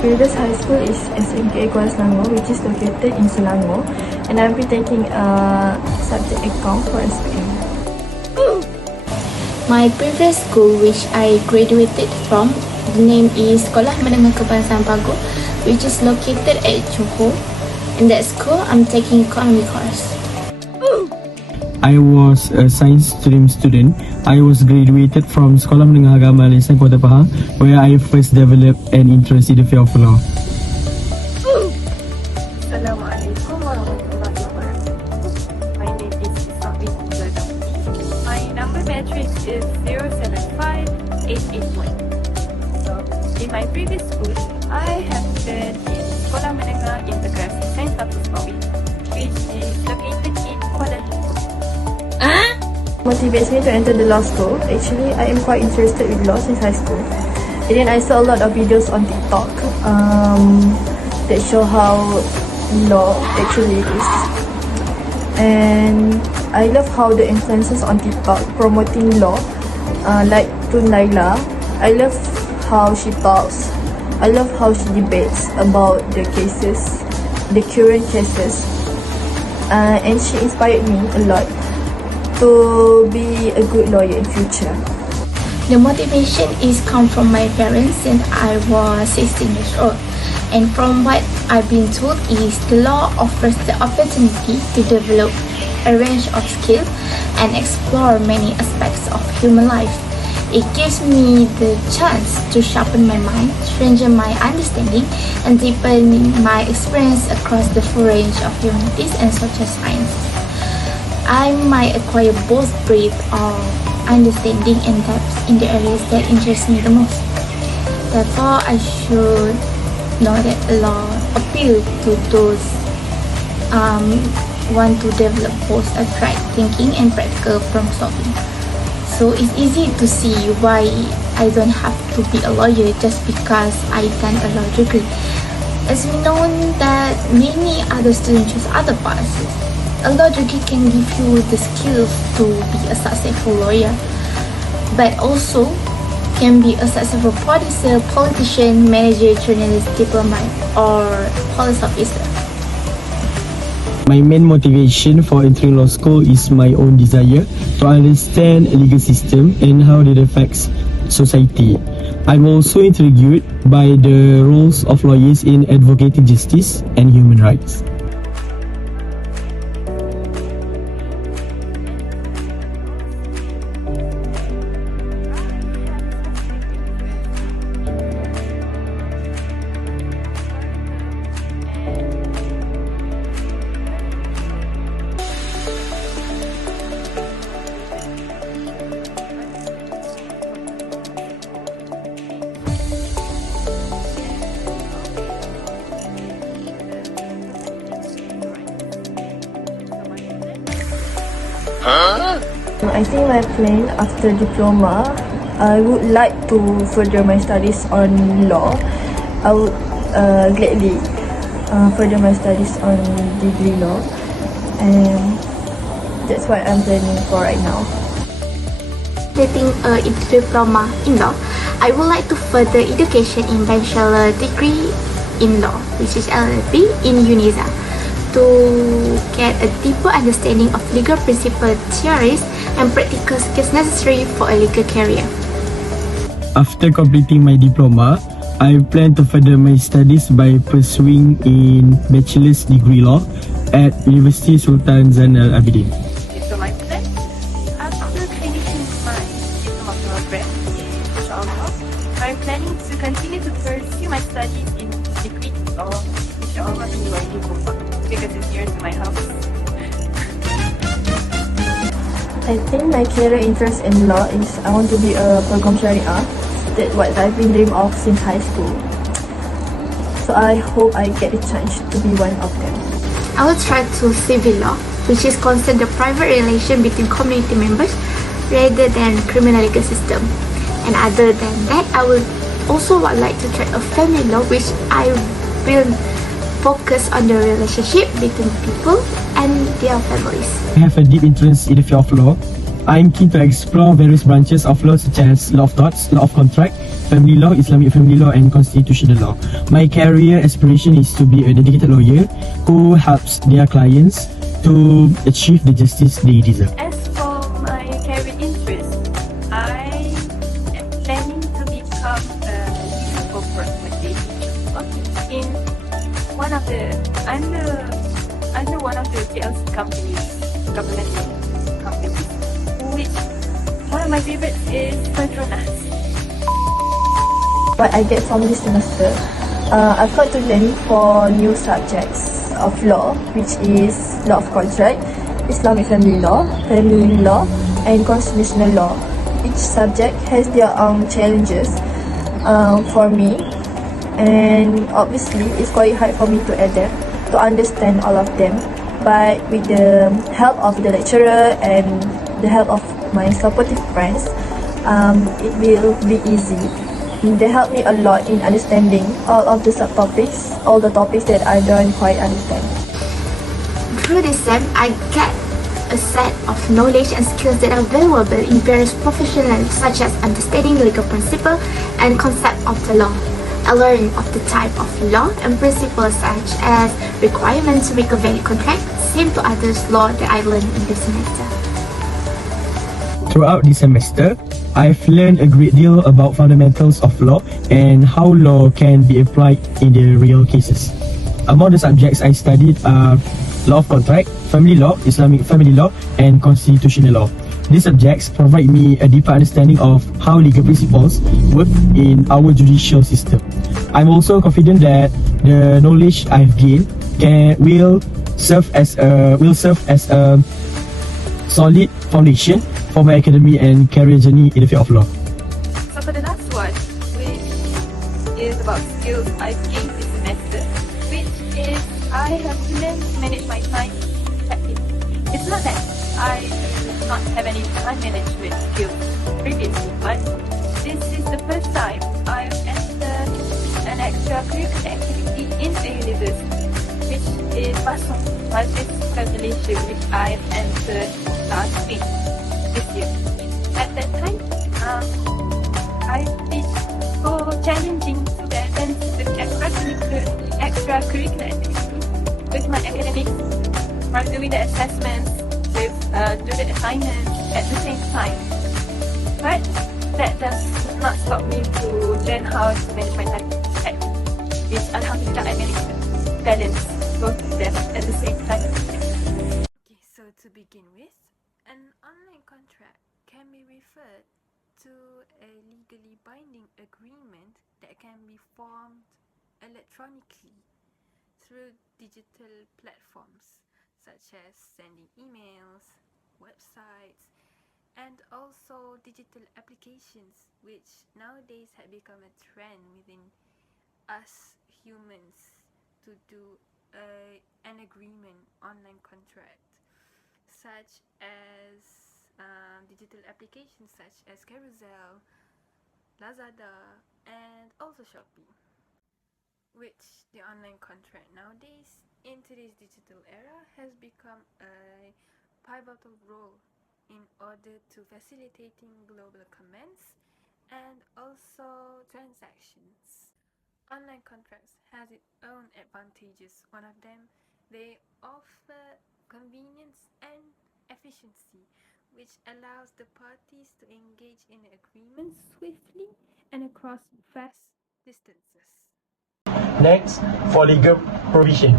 previous high school is SMK Kuala Selangor, which is located in Selangor, and I'll be taking a subject account for SPM. My previous school, which I graduated from, the name is Sekolah Menengah Kebangsaan Pagu, which is located at Johor. In that school, I'm taking economy course. I was a science stream student. I was graduated from Sekolah Menengah Agama Malaysia Kota Pahang, where I first developed an interest in the field of law. Assalamualaikum warahmatullahi wabarakatuh. My name is Isabel Zadamti. My number matrix is 075881. So, in my previous school, I have been in Sekolah Menengah Integrasi Sains Status Pawi, which is located in Kuala Lumpur. Motivates me to enter the law school. Actually, I am quite interested with law since high school. And then I saw a lot of videos on TikTok that show how law actually is. And I love how the influencers on TikTok promoting law, like Tun Laila. I love how she talks. I love how she debates about the cases, the current cases. And she inspired me a lot to be a good lawyer in future. The motivation is come from my parents since I was 16 years old. And from what I've been told is the law offers the opportunity to develop a range of skills and explore many aspects of human life. It gives me the chance to sharpen my mind, strengthen my understanding, and deepen my experience across the full range of humanities and social science. I might acquire both breadth of understanding and depth in the areas that interest me the most. Therefore, I should know that law appeal to those want to develop both abstract thinking and practical problem solving. So it's easy to see why I don't have to be a lawyer just because I done a law degree. As we know that many other students choose other paths, a law degree can give you the skills to be a successful lawyer, but also can be a successful producer, politician, manager, journalist, diplomat, or police officer. My main motivation for entering law school is my own desire to understand the legal system and how it affects society. I'm also intrigued by the roles of lawyers in advocating justice and human rights. I think my plan after diploma, I would like to further my studies on law. I would gladly further my studies on degree law, and that's what I'm planning for right now. Getting a diploma in law, I would like to further education in bachelor degree in law, which is LLD in UNISA, to get a deeper understanding of legal principle theories and practical skills necessary for a legal career. After completing my diploma, I plan to further my studies by pursuing in bachelor's degree law at University Sultan Zainal Abidin. So my plan, after finishing my diploma program, inshallah, I'm planning to continue to pursue my studies in degree law, inshallah, in UAE because it's near to my house. I think my career interest in law is I want to be a program syariah. That's what I've been dreaming of since high school. So I hope I get a chance to be one of them. I will try to civil law, which is concerned the private relation between community members rather than criminal legal system. And other than that, I would also like to try a family law, which I will focus on the relationship between people and their families. I have a deep interest in the field of law I'm keen to explore various branches of law such as law of torts, law of contract, family law, Islamic family law and constitutional law. My career aspiration is to be a dedicated lawyer who helps their clients to achieve the justice they deserve. As for my career interest, I am planning to become a legal corporate in one of the under one of the PLC companies, government companies. Which one of my favorites is Petronas. What I get from this semester, I've got to learn 4 new subjects of law, which is law of contract, Islamic family law, and constitutional law. Each subject has their own challenges for me, and obviously it's quite hard for me to adapt, to understand all of them. But with the help of the lecturer and the help of my supportive friends, it will be easy. They help me a lot in understanding all of the subtopics, all the topics that I don't quite understand. Through this SEM, I get a set of knowledge and skills that are valuable in various professions such as understanding legal principle and concept of the law. I learn of the type of law and principles such as requirements to make a valid contract, same to others law that I learned in this semester. Throughout this semester, I've learned a great deal about fundamentals of law and how law can be applied in the real cases. Among the subjects I studied are law of contract, family law, Islamic family law, and constitutional law. These subjects provide me a deeper understanding of how legal principles work in our judicial system. I'm also confident that the knowledge I've gained will serve as a solid foundation for my academic and career journey in the field of law. So for the last one, which is about skills I've gained this semester, which is I have learned to manage my time effectively. It's not that I do not have any time management skills previously, but this is the first time I've entered an extracurricular activity in a university, which is Multi-Skill Malaysia, which I've entered last week this year. At that time, I did so challenging to attend the extracurricular activity with my academics, while doing the assessments, with do the assignments at the same time. But that does not stop me to learn how to manage my time effectively, which alhamdulillah I managed to balance both of them at the same time. Okay, so to begin with, an online contract can be referred to a legally binding agreement that can be formed electronically through digital platforms such as sending emails, websites, and also digital applications, which nowadays have become a trend within us humans to do an agreement online contract, such as digital applications such as Carousel, Lazada, and also Shopee, which the online contract nowadays in today's digital era has become a pivotal role in order to facilitating global commerce and also transactions. Online contracts has its own advantages. One of them, they offer convenience and efficiency, which allows the parties to engage in agreements swiftly and across vast distances. Next, for legal provision.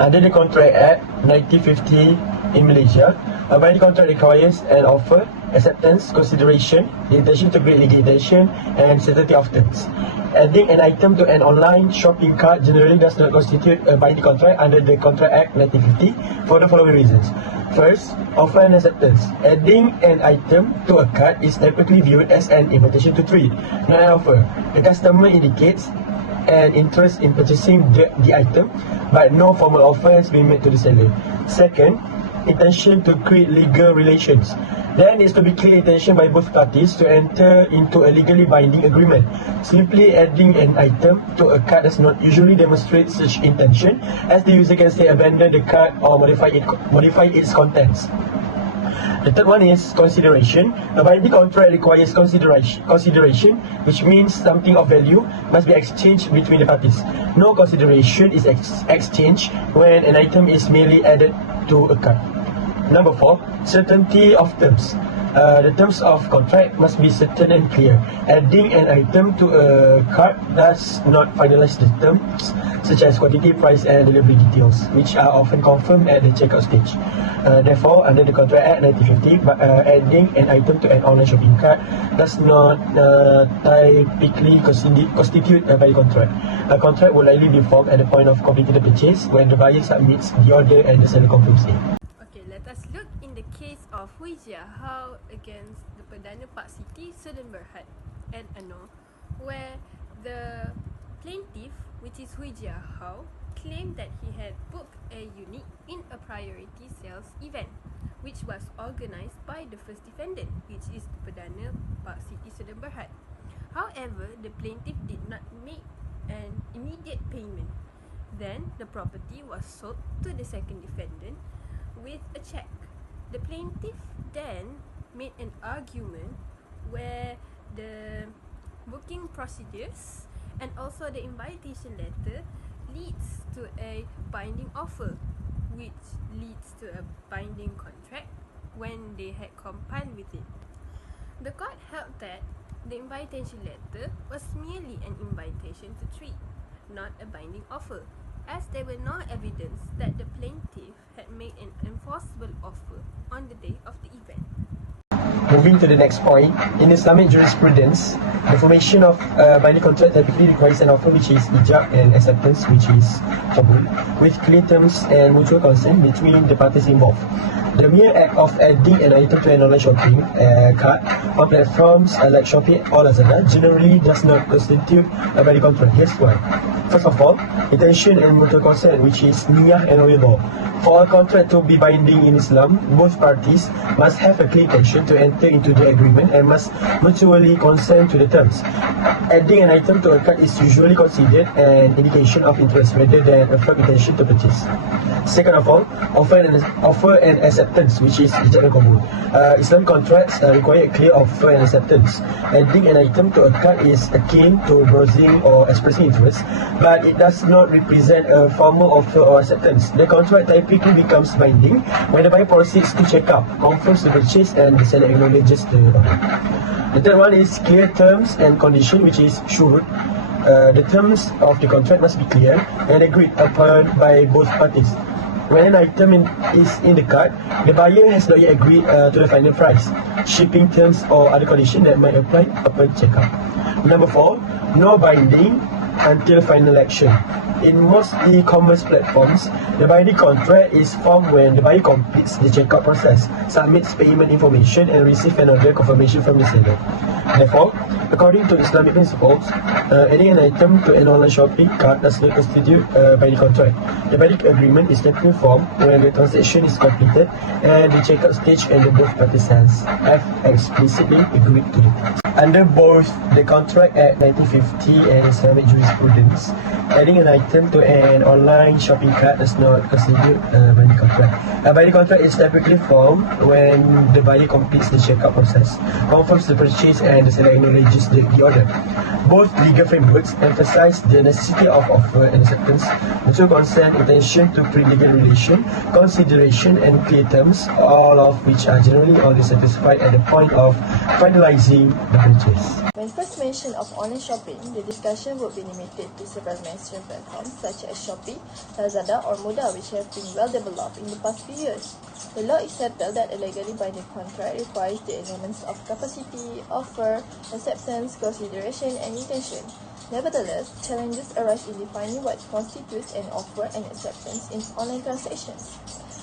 Under the Contract Act 1950 in Malaysia, a binding contract requires an offer, acceptance, consideration, the intention to create legal intention, and certainty of terms. Adding an item to an online shopping cart generally does not constitute a binding contract under the Contract Act 1950 for the following reasons. First, offer and acceptance. Adding an item to a cart is typically viewed as an invitation to trade, not an offer. The customer indicates an interest in purchasing the item, but no formal offer has been made to the seller. Second, intention to create legal relations. There needs to be clear intention by both parties to enter into a legally binding agreement. Simply adding an item to a cart does not usually demonstrate such intention, as the user can still abandon the cart or modify its contents. The third one is consideration. A binding contract requires consideration, which means something of value must be exchanged between the parties. No consideration is exchanged when an item is merely added to a card. Number 4, certainty of terms. The terms of contract must be certain and clear. Adding an item to a cart does not finalize the terms, such as quantity, price, and delivery details, which are often confirmed at the checkout stage. Therefore, under the Contract Act 1950, adding an item to an online shopping cart does not typically constitute a valid contract. A contract will likely be formed at the point of completing the purchase, when the buyer submits the order and the seller confirms it. Okay, let us look in the case of Huijia Hao against the Perdana Park City Sudan Berhad and Ano, where the plaintiff, which is Huijia Hao, claimed that he had booked a unit in a priority sales event, which was organised by the first defendant, which is the Perdana Park City Sudan Berhad. However, the plaintiff did not make an immediate payment. Then, the property was sold to the second defendant with a check. The plaintiff then made an argument where the booking procedures and also the invitation letter leads to a binding offer, which leads to a binding contract when they had complied with it. The court held that the invitation letter was merely an invitation to trade, not a binding offer, as there were no evidence that the plaintiff had made an enforceable offer on the day of the event. Moving to the next point, in Islamic jurisprudence, the formation of a binding contract typically requires an offer which is ijab and acceptance which is qabul, with clear terms and mutual consent between the parties involved. The mere act of adding an item to an online shopping cart on platforms like Shopee or Lazada generally does not constitute a binding contract. Here's why. First of all, intention and mutual consent, which is niyah and law. For a contract to be binding in Islam, both parties must have a clear intention to enter into the agreement and must mutually consent to the terms. Adding an item to a cart is usually considered an indication of interest rather than a firm intention to purchase. Second of all, offer and acceptance, which is ijab and qabul. Islamic contracts require a clear offer and acceptance. Adding an item to a cart is akin to browsing or expressing interest, but it does not represent a formal offer or acceptance. The contract typically becomes binding when the buyer proceeds to check out, confirms the purchase, and the seller acknowledges the order. The third one is clear terms and condition, which is shurut. The terms of the contract must be clear and agreed upon by both parties. When an item is in the cart, the buyer has not yet agreed to the final price, shipping terms, or other conditions that might apply upon checkout. Number 4, no binding until final action. In most e-commerce platforms, the binding contract is formed when the buyer completes the checkout process, submits payment information, and receives an order confirmation from the seller. Therefore, according to Islamic principles, adding an item to an online shopping cart does not constitute a binding contract. The binding agreement is typically formed when the transaction is completed and the checkout stage and the both parties have explicitly agreed to it. Under both the Contract Act 1950 and Islamic jurisprudence, adding an item to an online shopping cart does not constitute a binding contract. A binding contract is typically formed when the buyer completes the checkout process, confirms the purchase, and the seller acknowledges the order. Both legal frameworks emphasize the necessity of offer and acceptance, mutual consent, intention to pre-legal relation, consideration, and clear terms, all of which are generally only satisfied at the point of finalizing the purchase. When first mention of online shopping, the discussion would be limited to several mainstream platforms such as Shopee, Lazada, or Muda, which have been well developed in the past few years. The law is settled that a legally binding contract requires the elements of capacity, offer, acceptance, consideration, and intention. Nevertheless, challenges arise in defining what constitutes an offer and acceptance in online transactions.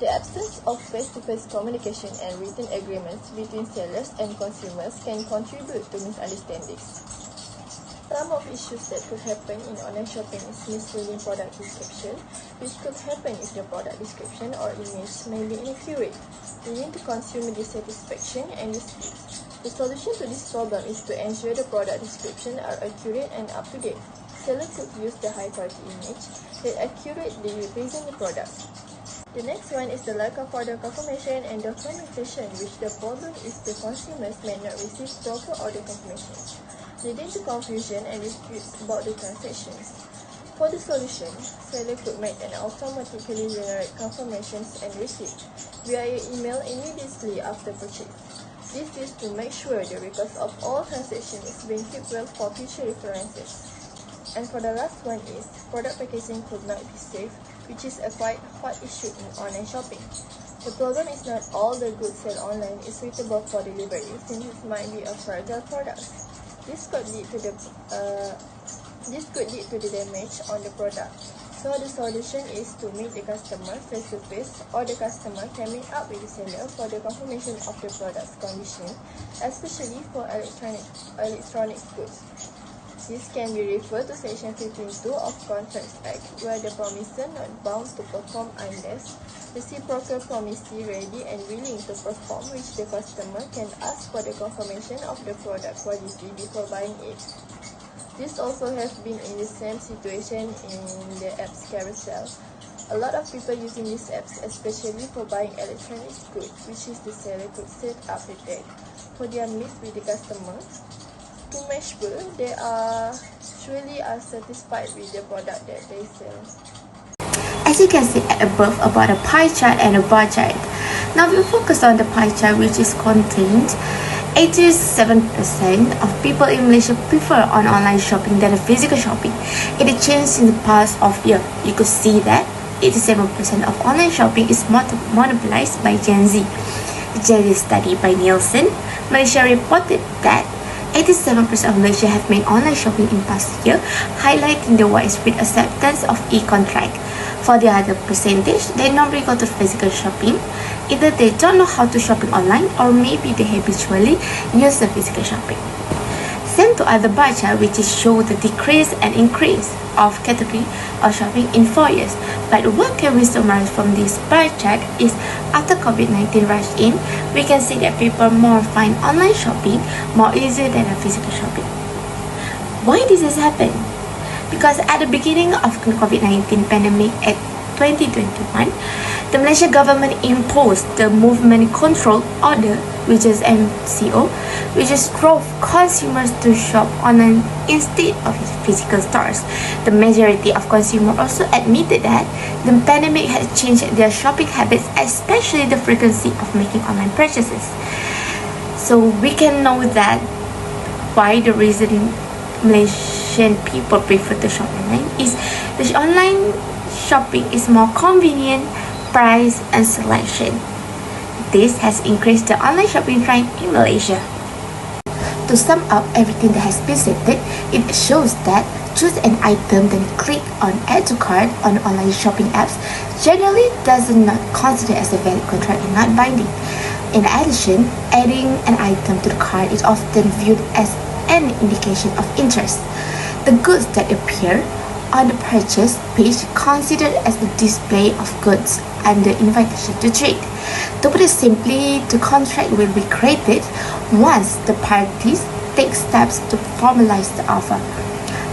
The absence of face-to-face communication and written agreements between sellers and consumers can contribute to misunderstandings. Some of issues that could happen in online shopping is misleading product description, which could happen if the product description or image may be inaccurate, leading to consumer dissatisfaction and disputes. The solution to this problem is to ensure the product description are accurate and up-to-date. Seller could use the high-quality image that accurately represent the product. The next one is the lack of order confirmation and documentation, which the problem is the consumers may not receive proper order confirmations, leading to confusion and disputes about the transactions. For the solution, seller could make and automatically generate confirmations and receipt via email immediately after purchase. This is to make sure the records of all transactions is being kept well for future references. And for the last one is, product packaging could not be safe, which is a quite hot issue in online shopping. The problem is not all the goods sold online is suitable for delivery, since it might be a fragile product. This could lead to the damage on the product. So the solution is to meet the customer face to face, or the customer can meet up with the seller for the confirmation of the product's condition, especially for electronic goods. This can be referred to Section 15(2) of Contracts Act, where the promisor not bound to perform unless reciprocal promisee ready and willing to perform, which the customer can ask for the confirmation of the product quality before buying it. This also has been in the same situation in the apps carousel. A lot of people using these apps, especially for buying electronic goods, which is the seller could set up the tag for their meet with the customer to make sure they are truly satisfied with the product that they sell. As you can see above about a pie chart and a bar chart. Now we focus on the pie chart, which is contained 87% of people in Malaysia prefer online shopping than physical shopping. It changed in the past of year. You could see that 87% of online shopping is monopolized by Gen Z. The Gen Z study by Nielsen, Malaysia reported that 87% of Malaysia have made online shopping in past year, highlighting the widespread acceptance of e-contract. For the other percentage, they normally go to physical shopping. Either they don't know how to shopping online, or maybe they habitually use the physical shopping. Same to other bar chart, which is show the decrease and increase of category of shopping in 4 years. But what can we summarize from this bar chart is, after COVID-19 rushed in, we can see that people more find online shopping more easier than a physical shopping. Why this has happened? Because at the beginning of COVID-19 pandemic at 2021, the Malaysian government imposed the Movement Control Order, which is MCO, which is drove consumers to shop online instead of physical stores. The majority of consumers also admitted that the pandemic has changed their shopping habits, especially the frequency of making online purchases. So we can know that why the reason Malaysian people prefer to shop online is the online shopping is more convenient, price and selection. This has increased the online shopping trend in Malaysia. To sum up everything that has been stated, it shows that choose an item then click on add to cart on online shopping apps generally does not consider as a valid contract and not binding. In addition, adding an item to the cart is often viewed as an indication of interest. The goods that appear on the purchase page considered as the display of goods and the invitation to trade. To put it simply, the contract will be created once the parties take steps to formalize the offer.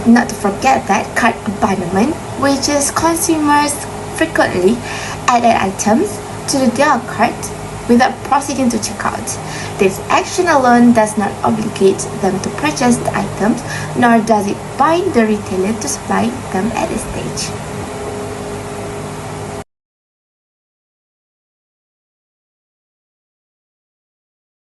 Not to forget that cart abandonment, which is consumers frequently add items to their cart without proceeding to checkout. This action alone does not obligate them to purchase the items, nor does it bind the retailer to supply them at this stage.